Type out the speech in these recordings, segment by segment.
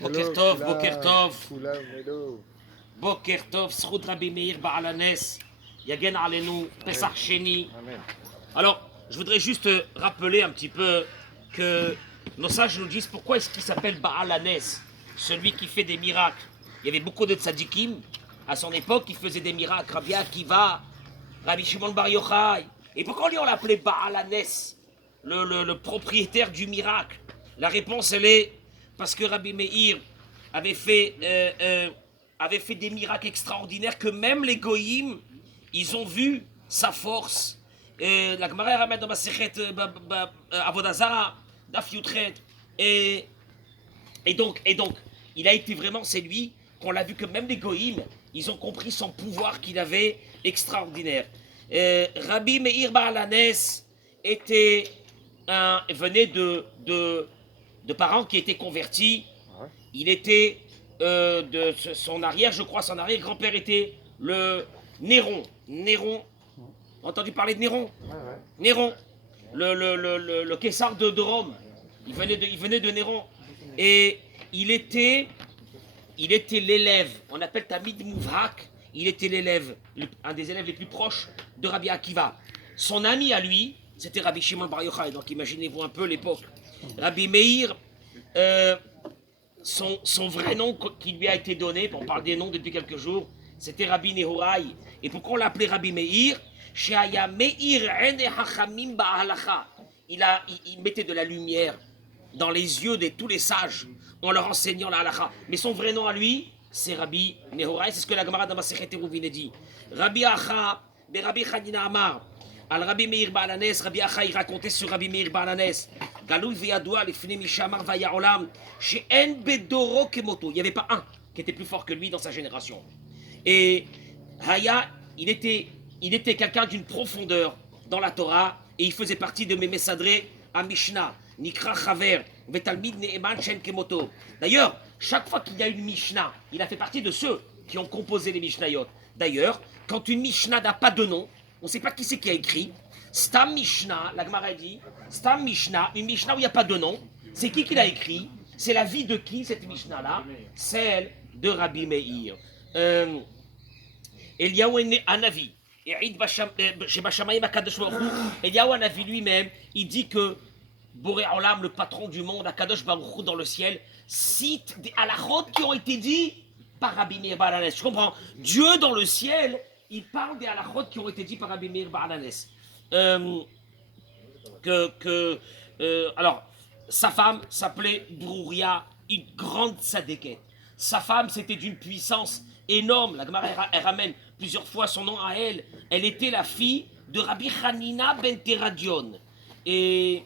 Boker Tov, Boker Tov. Boker Tov, Sroud Rabbi Meir Baal Hanes, Yagen Alenu, Pesach Sheni. Alors, je voudrais juste rappeler un petit peu que nos sages nous disent pourquoi est-ce qu'il s'appelle Baal Hanes, celui qui fait des miracles. Il y avait beaucoup de tzadikim à son époque qui faisaient des miracles, Rabbi Akiva, Rabbi Shimon Bar Yochai. Et pourquoi lui on l'appelait Baal Hanes, le propriétaire du miracle? La réponse elle est parce que Rabbi Meir avait fait des miracles extraordinaires que même les goïms, ils ont vu sa force. La Gemara ramène dans Masechet Avodah Zarah, Daf Yutret. Et donc, il a été vraiment, c'est lui qu'on l'a vu que même les goïms, ils ont compris son pouvoir qu'il avait extraordinaire. Rabbi Meir Baal Hanes venait de parents qui étaient convertis. Il était son arrière-grand-père était le Néron. Entendu parler de Néron? Néron, le Caesar de Rome. Il venait de Néron. Et il était l'élève, on appelle Tamid Mouvrak, il était l'élève, un des élèves les plus proches de Rabbi Akiva. Son ami à lui, c'était Rabbi Shimon Bar Yochai, donc imaginez-vous un peu l'époque. Rabbi Meir, son vrai nom qui lui a été donné, on parle des noms depuis quelques jours, c'était Rabbi Nehorai. Et pourquoi on l'appelait Rabbi Meir? Sheaya Meir Ene Hachamim Ba'alacha. Il mettait de la lumière dans les yeux de tous les sages en leur enseignant la halakha. Mais son vrai nom à lui, c'est Rabbi Nehorai. C'est ce que la Gemara dans Masechet Eruvin dit. Rabbi Acha, Rabbi Chanina Amar, al Rabbi Meir Baal Hanes, Rabbi Acha, il racontait sur Rabbi Meir Baal Hanes, Galoui veyadoua lefnei mishamar vayaolam, she'en bedoro kemoto. Il n'y avait pas un qui était plus fort que lui dans sa génération. Et Haya, il était quelqu'un d'une profondeur dans la Torah, et il faisait partie de mes messadrés à Mishnah. Nikra Chaver, Vetalmid Ne'eman Shen Kemoto. D'ailleurs, chaque fois qu'il y a une Mishnah, il a fait partie de ceux qui ont composé les Mishnayot. D'ailleurs, quand une Mishnah n'a pas de nom, on ne sait pas qui c'est qui a écrit. Stam Mishnah, la Gemara dit, Stam Mishnah, une Mishnah où il n'y a pas de nom, c'est qui l'a écrit? C'est la vie de qui cette Mishnah-là? Celle de Rabbi Meir. Eliyahu Hanavi. Eliyahu Hanavi lui-même, il dit que Boré Olam, le patron du monde, Akadosh Baruch Hu dans le ciel, cite des halachot qui ont été dit par Rabbi Meir Baal Hanes. Je comprends. Dieu dans le ciel, il parle des halachot qui ont été dit par Rabbi Meir Baal Hanes. Alors, sa femme s'appelait Brouria, une grande sadéquette. Sa femme, c'était d'une puissance énorme. La Gemara, elle ramène plusieurs fois son nom à elle. Elle était la fille de Rabbi Hanina ben Teradion. Et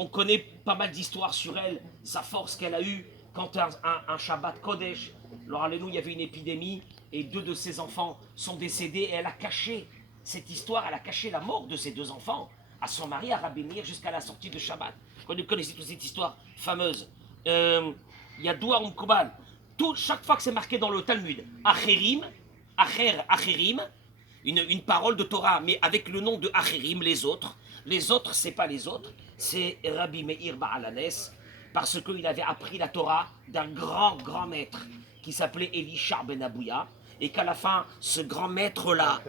on connaît pas mal d'histoires sur elle, sa force qu'elle a eue quand un Shabbat Kodesh, alors alléluia, il y avait une épidémie et 2 de ses enfants sont décédés et elle a caché cette histoire, elle a caché la mort de ses 2 enfants à son mari, à Rabbi Meir, jusqu'à la sortie de Shabbat. Vous connaissez toute cette histoire fameuse. Il y a Doua Umkobal. Chaque fois que c'est marqué dans le Talmud, Acherim, une parole de Torah, mais avec le nom de Acherim, les autres, c'est pas les autres, c'est Rabbi Meir Baal Hanes, parce qu'il avait appris la Torah d'un grand maître qui s'appelait Elisha ben Abouya, et qu'à la fin, ce grand maître-là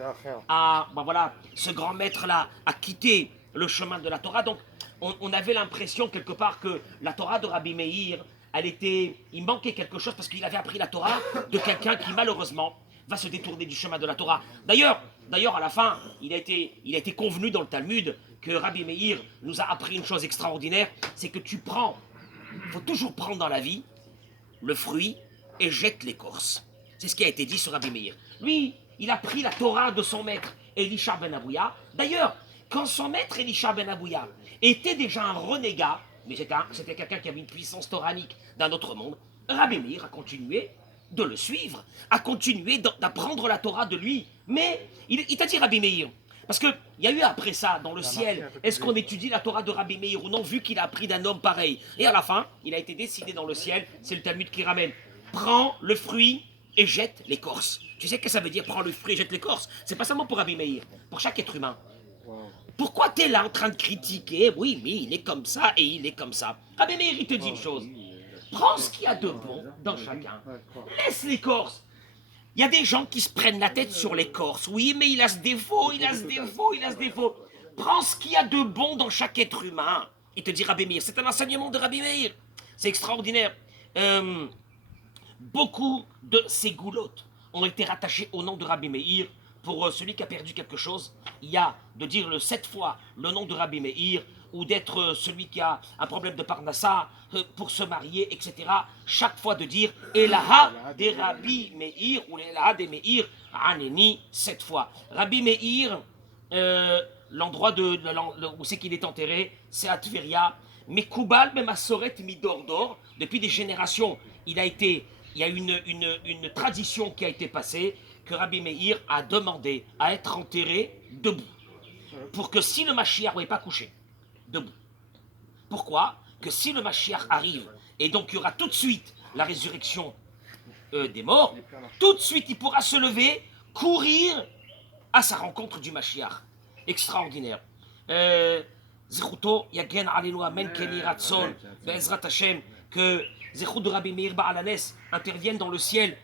a quitté le chemin de la Torah. Donc, on avait l'impression quelque part que la Torah de Rabbi Meir, il manquait quelque chose parce qu'il avait appris la Torah de quelqu'un qui malheureusement va se détourner du chemin de la Torah. D'ailleurs, à la fin, il a été convenu dans le Talmud que Rabbi Meir nous a appris une chose extraordinaire, c'est que il faut toujours prendre dans la vie le fruit et jette l'écorce. C'est ce qui a été dit sur Rabbi Meir. Lui, il a pris la Torah de son maître, Elisha ben Abouya. D'ailleurs, quand son maître, Elisha ben Abouya, était déjà un renégat, mais c'était quelqu'un qui avait une puissance toranique d'un autre monde, Rabbi Meir a continué de le suivre, a continué d'apprendre la Torah de lui. Mais il t'a dit Rabbi Meir, parce qu'il y a eu après ça, dans le ciel, est-ce qu'on étudie la Torah de Rabbi Meir ou non, vu qu'il a appris d'un homme pareil? Et à la fin, il a été décidé dans le ciel, c'est le Talmud qui ramène, prends le fruit et jette l'écorce. Tu sais ce que ça veut dire, prends le fruit et jette l'écorce? C'est pas seulement pour Rabbi Meir, pour chaque être humain. Pourquoi tu es là en train de critiquer? Oui, mais il est comme ça et il est comme ça. Rabbi Meir, il te dit une chose. Prends ce qu'il y a de bon dans chacun. Laisse l'écorce. Il y a des gens qui se prennent la tête sur l'écorce. Oui, mais il a ce défaut, il a ce défaut, il a ce défaut. Prends ce qu'il y a de bon dans chaque être humain. Il te dit Rabbi Meir. C'est un enseignement de Rabbi Meir. C'est extraordinaire. Beaucoup de ces goulottes ont été rattachées au nom de Rabbi Meir. Pour celui qui a perdu quelque chose, il y a de dire 7 fois le nom de Rabbi Meir, ou d'être celui qui a un problème de parnassa, pour se marier, etc. Chaque fois de dire Elaha des Rabbi Meir, ou Elaha des Meir, Aneni, 7 fois. Rabbi Meir, l'endroit où c'est qu'il est enterré, c'est à Tveria. Mais Koubal, même à Soret, Midordor, depuis des générations, il y a une tradition qui a été passée, que Rabbi Meir a demandé à être enterré debout. Pour que si le Mashiach, n'est pas couché, debout. Pourquoi? Que si le Mashiach arrive, et donc il y aura tout de suite la résurrection des morts, tout de suite il pourra se lever, courir à sa rencontre du Mashiach. Extraordinaire. Zechuto, Yagen Alenu Amen, Keni Ratson, Be'ezrat Hashem, que Zechut de Rabbi Meir Ba'alanes intervienne dans le ciel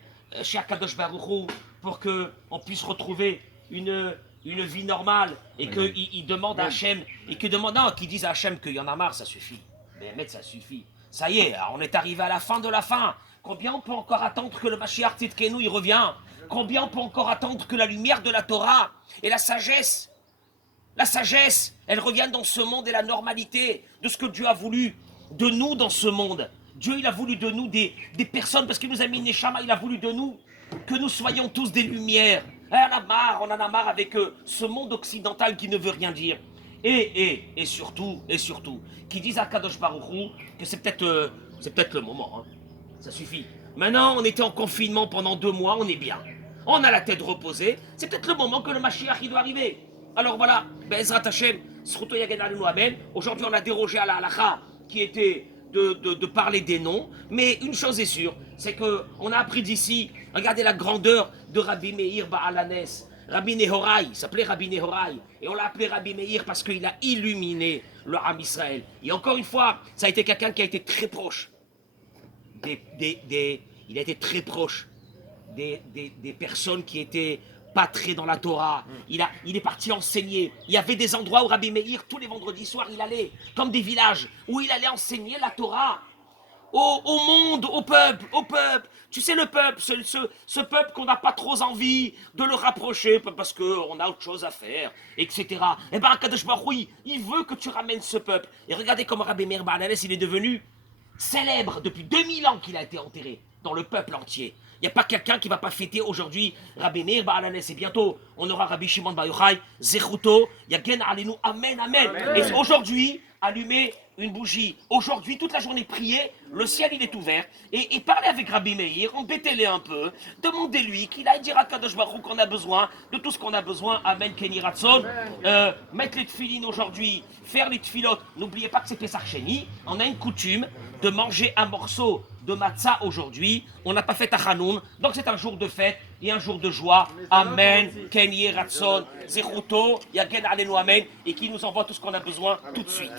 chez Akadosh Baruch Hu, pour qu'on puisse retrouver une vie normale, et qu'il demande à Hachem, et qu'il dise à Hachem qu'il y en a marre, ça suffit. Mais ça suffit. Ça y est, on est arrivé à la fin de la fin. Combien on peut encore attendre que le Mashiach Tzidkenu il revient? Combien on peut encore attendre que la lumière de la Torah et la sagesse, elle revienne dans ce monde, et la normalité de ce que Dieu a voulu de nous dans ce monde. Dieu, il a voulu de nous des personnes, parce qu'il nous a mis Neshama, il a voulu de nous que nous soyons tous des lumières. On en a marre avec ce monde occidental qui ne veut rien dire. Et surtout, qui disent à Kadosh Baruch Hu que c'est peut-être le moment. Hein. Ça suffit. Maintenant, on était en confinement pendant 2 mois, on est bien. On a la tête reposée. C'est peut-être le moment que le Mashiach il doit arriver. Alors voilà, Be'ezrat Hashem, Zchuto Yagen Alenu Amen. Aujourd'hui, on a dérogé à la halakha qui était de parler des noms, mais une chose est sûre, c'est qu'on a appris d'ici, regardez la grandeur de Rabbi Meir Ba'alanes, Rabbi Nehorai, il s'appelait Rabbi Nehorai, et on l'a appelé Rabbi Meir parce qu'il a illuminé le Ham Israël. Et encore une fois, ça a été quelqu'un qui a été très proche, il a été très proche des personnes qui étaient pas très dans la Torah. Il est parti enseigner. Il y avait des endroits où Rabbi Meir, tous les vendredis soirs, il allait, comme des villages, où il allait enseigner la Torah au monde, au peuple. Tu sais, le peuple, ce peuple qu'on n'a pas trop envie de le rapprocher parce qu'on a autre chose à faire, etc. Et bien, Kadosh Baruch Hu, il veut que tu ramènes ce peuple. Et regardez comment Rabbi Meir Ba'alanes, il est devenu célèbre depuis 2000 ans qu'il a été enterré dans le peuple entier. Il n'y a pas quelqu'un qui ne va pas fêter aujourd'hui Rabbi Meir Ba'alanes. Et bientôt, on aura Rabbi Shimon Bar Yochai, Zechuto, Yagen Alenu, Amen, Amen. Et aujourd'hui, allumez une bougie. Aujourd'hui, toute la journée, priez, le ciel il est ouvert. Et parlez avec Rabbi Meir, embêtez-les un peu. Demandez-lui qu'il aille dire à Kadosh Baruch Hu qu'on a besoin de tout ce qu'on a besoin. Amen, Keni Ratson. Mettre les tefilines aujourd'hui, faire les tefilotes. N'oubliez pas que c'est Pesach Sheni. On a une coutume de manger un morceau de matzah aujourd'hui. On n'a pas fait Tachanoun, donc c'est un jour de fête et un jour de joie. Amen, Keni Ratson, Zechuto, Yagen Alenu Amen, et qui nous envoie tout ce qu'on a besoin tout de suite.